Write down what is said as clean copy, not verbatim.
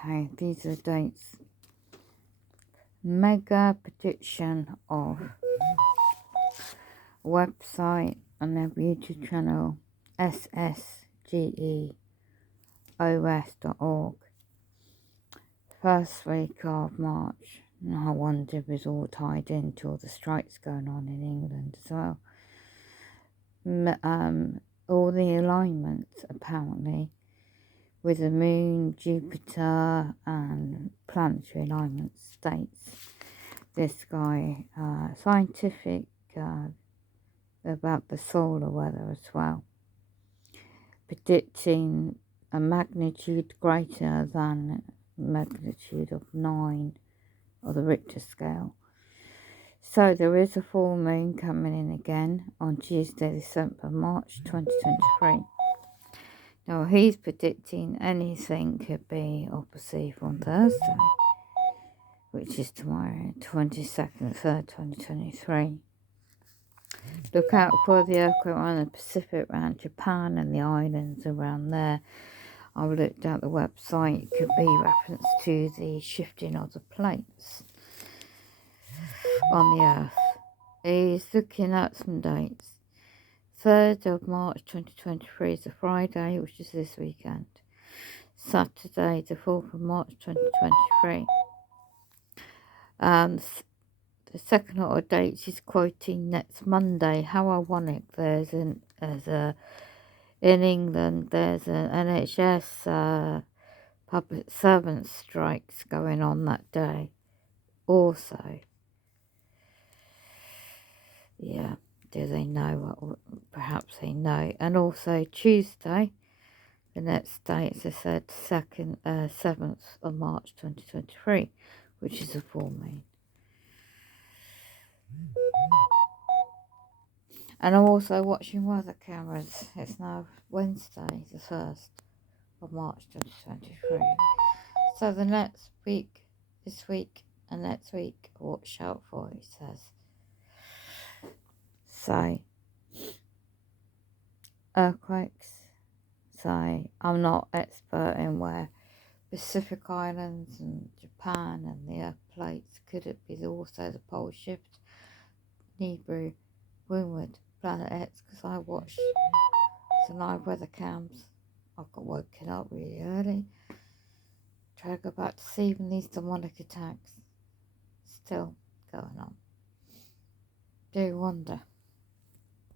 Okay, these are the dates. Mega prediction of website on their YouTube channel ssgeos.org. First week of March. And I wonder if it's all tied into all the strikes going on in England as well. All the alignments apparently with the moon, Jupiter and planetary alignments states this guy scientific about the solar weather as well, predicting a magnitude greater than magnitude of 9 of the Richter scale. So there is a full moon coming in again on Tuesday the 7th of March 2023. Now he's predicting anything could be opposite on Thursday, which is tomorrow, 22nd 3rd 2023. Look out for the earthquake around the Pacific, around Japan and the islands around there. I've looked at the website. It could be reference to the shifting of the plates on the earth. He's looking at some dates. 3rd of March 2023 is a Friday, which is this weekend. Saturday the 4th of March 2023. The second lot of dates is quoting next Monday. How ironic. In England there's an NHS public servant strikes going on that day also. Yeah, do they know what? Perhaps they know. And also Tuesday, the next date, as I said, 7th of March 2023, which is a full moon. And I'm also watching weather cameras. It's now Wednesday, the 1st of March 2023. So the next week, this week and next week, watch out for, it says. So, earthquakes. So, I'm not expert in where Pacific Islands and Japan and the earth plates. Could it be also the pole shift? Hebrew, Windward, Planet X, because I watched some live weather cams. I got woken up really early. Try to go back to sleep, and these demonic attacks still going on. Do wonder.